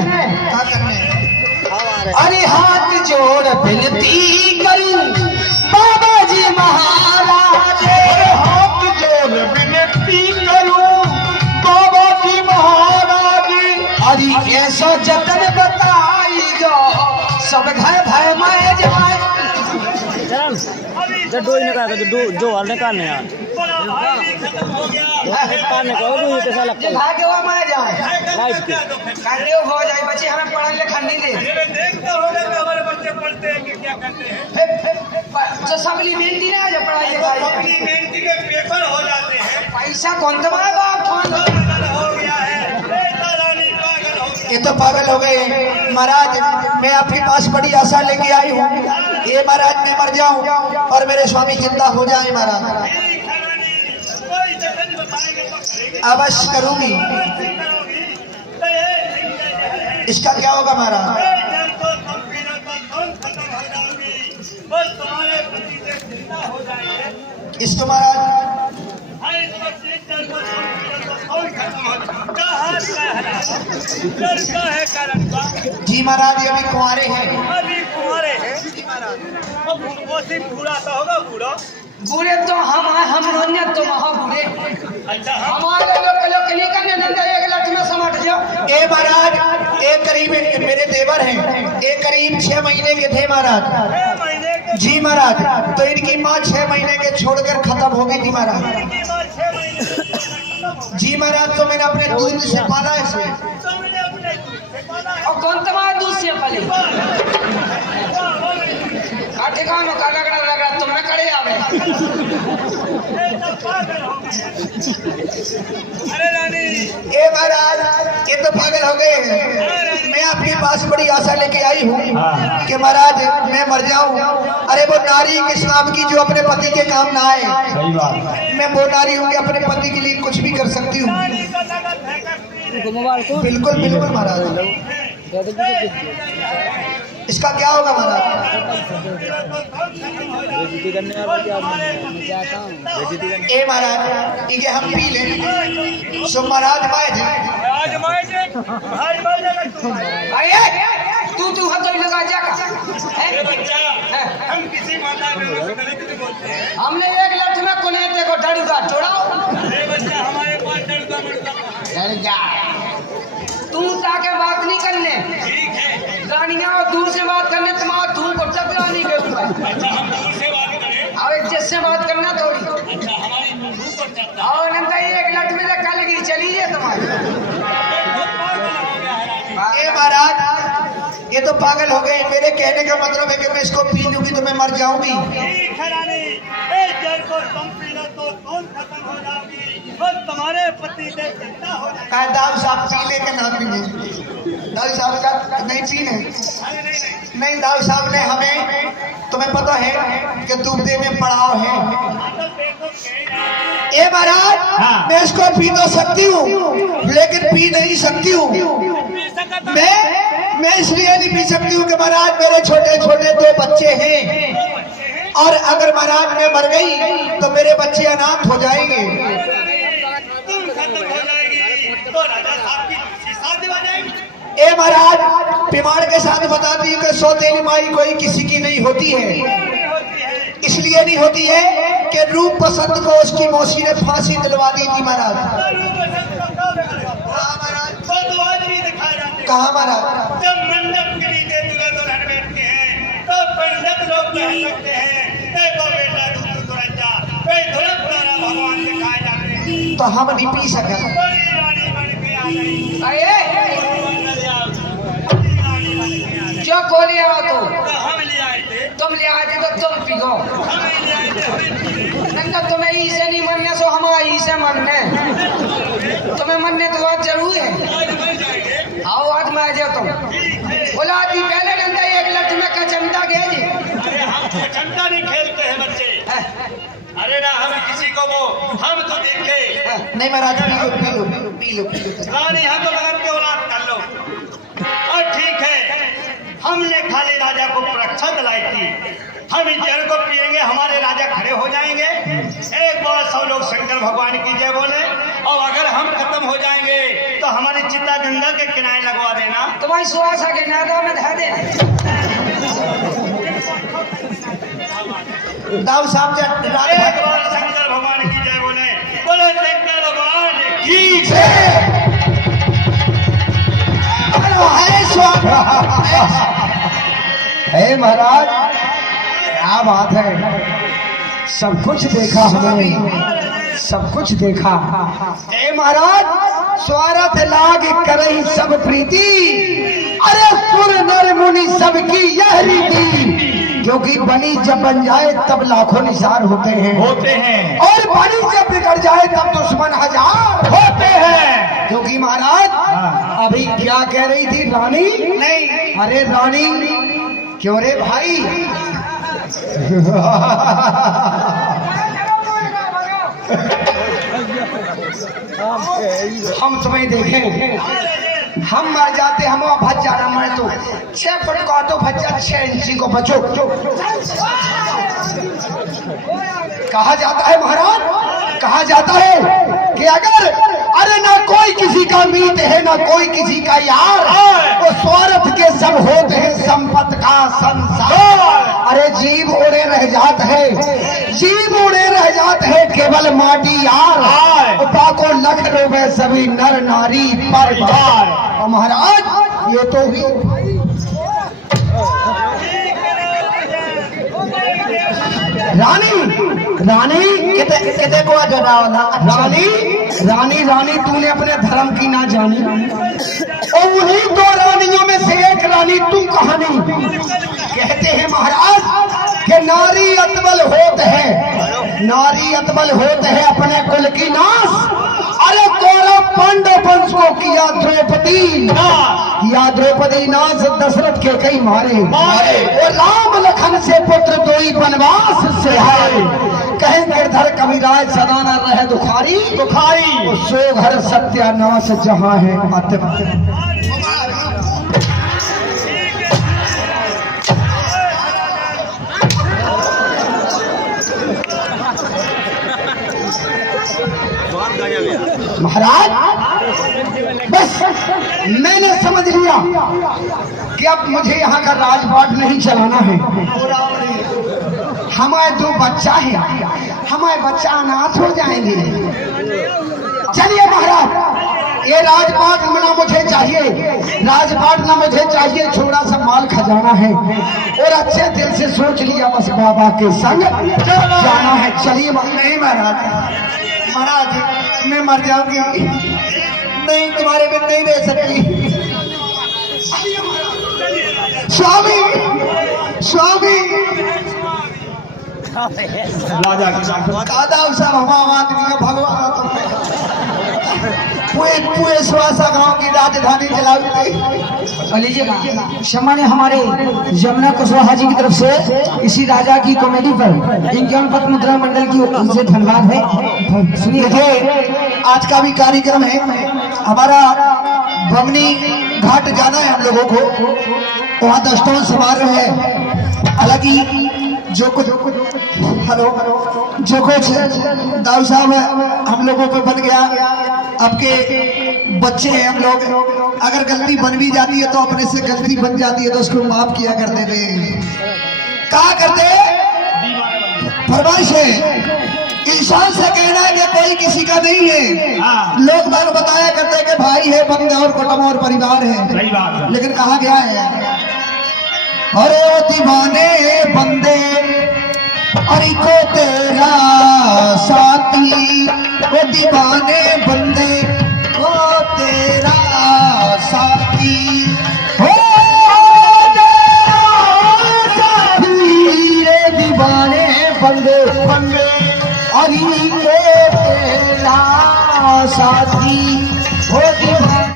क्या करने? अरे हाथ जोड़ विनती करूं बाबा जी महाराज, हाथ जोड़ विनती करूं बाबा जी महाराज। अरे ऐसा जतन बताई जो सब घर भय मैं जाए। जो डोई निकाल जो हल निकालने यार निकालने को वो कैसा लगता है भाग्य हुआ मैं जाए लाइट के काटे हो जाए बच्चे हमें पढ़ा लिखा नहीं दे। देखते होगा कि हमारे बच्चे पढ़ते हैं कि क्या करते हैं। जो सप्लीमेंट्री ना जो पढ़ाई लिखाई सप्लीमेंट्री के पेपर हो जाते हैं। पैसा कौन तुम्हारा बाप कौन पागल हो गया है रानी, पागल हो गया। ये तो पागल हो गए महाराज। मैं आपके पास बड़ी आशा लेके आई हूँ, ये महाराज मैं मर जाऊं और मेरे स्वामी जिंदा हो जाए महाराज। अवश्य करूंगी। इसका क्या होगा महाराज? इसको महाराज जी महाराज ये अभी कुंवारे हैं। अभी कुंवारे हैं बूढ़ा तो होगा बूढ़ा। बूढ़े तो हम रोने तो महा बूढ़े अच्छा हमारे लोग के लिए करने नंदा एक लठ में समझ जाओ। ए महाराज एक करीब मेरे देवर हैं, एक करीब 6 महीने के थे महाराज। जी महाराज तो इनकी माँ 6 महीने के छोड़कर खत्म हो गई थी महाराज। जी महाराज तो मैंने अपने दूध से पाला इसे। और कौन तुम्हारे दूध से पाली? ठिकानों का रगड़ा रगड़ा तुम्हें करे आवे। अरे रानी ए महाराज ये तो पागल हो गए हैं। मैं आपके पास बड़ी आशा लेके आई हूँ कि महाराज मैं मर जाऊं। अरे वो नारी किस नाम की जो अपने पति के काम ना आए। सही बात मैं वो नारी हूँ कि अपने पति के लिए कुछ भी कर सकती हूँ। मोबाइल को बिल्कुल बिल्कुल महाराज। इसका क्या होगा महाराज? बेइज्जती करने वाला क्या काम बेइज्जती करने। ए महाराज ये हम पी लें सो महाराज माए थे। आज मार दे भाई मार देगा तू। अरे तू हथौड़ी लगा जाएगा। अरे बच्चा हम किसी माता में गलत नहीं बोलते हैं। हमने एक लठ में कोने देखो डड़ूगा छोड़ाओ। अरे बच्चा हमारे पास डरता मरता डर जा तू ताके बात नहीं करने। ठीक है। रानियां और दूर से बात करने तुम्हारा धूम को चपला नहीं बेचूंगा। अच्छा हम दूर से बात करें। और इज्जत से बात करना थोड़ी। अच्छा हमारी मुंह पर चलता और नंदा एक लठ में कल की चली है तुम्हारी। ये महाराज ये तो पागल हो गए। मेरे कहने का मतलब है कि मैं इसको पी लूंगी तो मैं मर जाऊंगी। ठीक है रानी इस जल को तुम पी लो तो तुम खत्म हो जाओगी और तुम्हारे पति से चिंता हो जाएगी। दाऊ साहब पी ले के ना पीने। दाऊ साहब का नहीं पीने नहीं दाऊ साहब ने हमें तुम्हें पता है कि दुबदे में पड़ाव है। ए महाराज मैं इसको पी तो सकती हूँ लेकिन पी नहीं सकती हूँ। मैं इसलिए नहीं पी सकती हूँ कि महाराज मेरे छोटे छोटे 2 बच्चे हैं और अगर महाराज मैं मर गई तो मेरे बच्चे अनाथ हो जाएंगे। तुम खत्म हो जाएगी तो राजा साहब की शादी हो जाएगी। ए महाराज बीमार के साथ बताती हूँ कि सौतेली माई कोई किसी की नहीं होती है। इसलिए नहीं होती है कि रूप पसंद को उसकी मौसी ने फांसी दिलवा दी थी महाराज। कहाँ महाराज? जब मंडप के नीचे दूल्हा दुल्हन बैठते हैं तो पंडित लोग कह सकते हैं देखो बेटा दूध दुल्हन भगवान दिखाए जाते हैं। तो हम नहीं पी सके। बड़ी रानी बन के आ गई। जो बोले आओ तो हम ले आए थे तुम ले आए थे तो तुम पियो। हम ले आए थे नहीं तुम्हें इसे नहीं मनने सो हमारा इसे मनने। तुम्हें मनने तो बात जरूर है। आओ आज मैं जाओ तुम बोला दी पहले नंदा एक लठ में कचमटा गए जी। अरे हम चंदा नहीं खेलते हैं बच्चे। अरे ना हम किसी को वो हम तो देखे नहीं महाराज P low P low P low P low. रानी हम तो लगन के औलाद कर लो। और ठीक है हमने खाली राजा को परीक्षा दिलाई थी। हम इस जल को पिएंगे हमारे राजा खड़े हो जाएंगे। एक बार 100 लोग शंकर भगवान की जय बोले और अगर हम खत्म हो जाएंगे तो हमारी चिता गंगा के किनारे लगवा देना। तो तुम्हारी सुहासा के नादा में धा दे। दाऊ साहब जब एक बार शंकर भगवान की जय बोले, बोलो शंकर भगवान की हे महाराज, क्या बात है, सब कुछ देखा हमने, सब कुछ देखा। हे महाराज, स्वार्थ लाग करही सब प्रीति, अरे सुर नर मुनि सबकी यह रीति, क्योंकि बनी जब बन जाए तब लाखों निसार होते हैं, और बनी जब बिगड़ जाए तब दुश्मन हजार होते हैं। क्योंकि महाराज अभी क्या कह रही थी रानी? नहीं, अरे रानी क्यों रे भाई? हम तुम्हें देखें, हम मर जाते, हम भज जाना, मरे तो 6 फुट का तो भज्जा 6 इंची को बचो। कहा जाता है महाराज, कहा जाता है कि अगर अरे ना कोई किसी का मीत है ना कोई किसी का यार, वो स्वार्थ के सब होते हैं संपत का संसार। अरे जीव उड़े रह जाते हैं, जीव उड़े रह जाते हैं केवल माटी यार, को लख रोवे सभी नर नारी पर बार। और महाराज ये तो ही रानी कितने को रानी रानी रानी तूने अपने धर्म की ना जानी, और उन्हीं 2 रानियों में से एक रानी तू कहानी। कहते हैं महाराज कि नारी अतबल होते हैं, नारी अतबल होते हैं अपने कुल की नाश। अरे कौरव पांडव वंश को किया द्रौपदी, या द्रौपदी नाश दशरथ के कई मारे, और राम लखन से पुत्र 2 ही वनवास से आए। कहे गिरधर कविराज सदा न रहे दुखारी, सो घर सत्यानाश जहाँ है अतः। महाराज बस मैंने समझ लिया कि अब मुझे यहाँ का राजपाट नहीं चलाना है। हमारे 2 बच्चा है, हमारे बच्चा अनाथ हो जाएंगे। चलिए महाराज, ये राजपाट ना मुझे चाहिए, राजपाट ना मुझे चाहिए, थोड़ा सा माल खजाना है, और अच्छे दिल से सोच लिया बस बाबा के संग जाना है। चलिए नहीं महाराज, महाराज मैं मर जाऊंगी, नहीं तुम्हारे बिन नहीं रह सकती। स्वामी स्वामी राजा कादा सब हम आदमी का भगवान पूरे सुहासा गांव की राजधानी चलाते। लीजिएगा क्षमा ने हमारे यमुना कुशवाहा जी की तरफ से इसी राजा की कॉमेडी पर इनके पत्र मुद्रा मंडल की ओर से धन्यवाद है। सुनिए, आज का भी कार्यक्रम है हमारा, बमनी घाट जाना है हम लोगों को, वहाँ दस्तान समारोह है। हालांकि जो कुछ दाऊ साहब हम लोगों पे बन गया, आपके बच्चे हैं हम लोग, अगर गलती बन भी जाती है तो अपने से गलती बन जाती है तो उसको माफ किया करते थे। कहा करते फरमाइश है, इंसान से कहना है कि कोई किसी का नहीं है। लोग बार बताया करते कि भाई है, बंदे और कुटुंब और परिवार है, लेकिन कहा गया है अरे ओ दीवाने बंदे अरे को तेरा साथी, वो दीवाने बंदे को तेरा साथी, हो तेरा साथी रे दीवाने बंदे अरे को तेरा साथी, हो दीवाने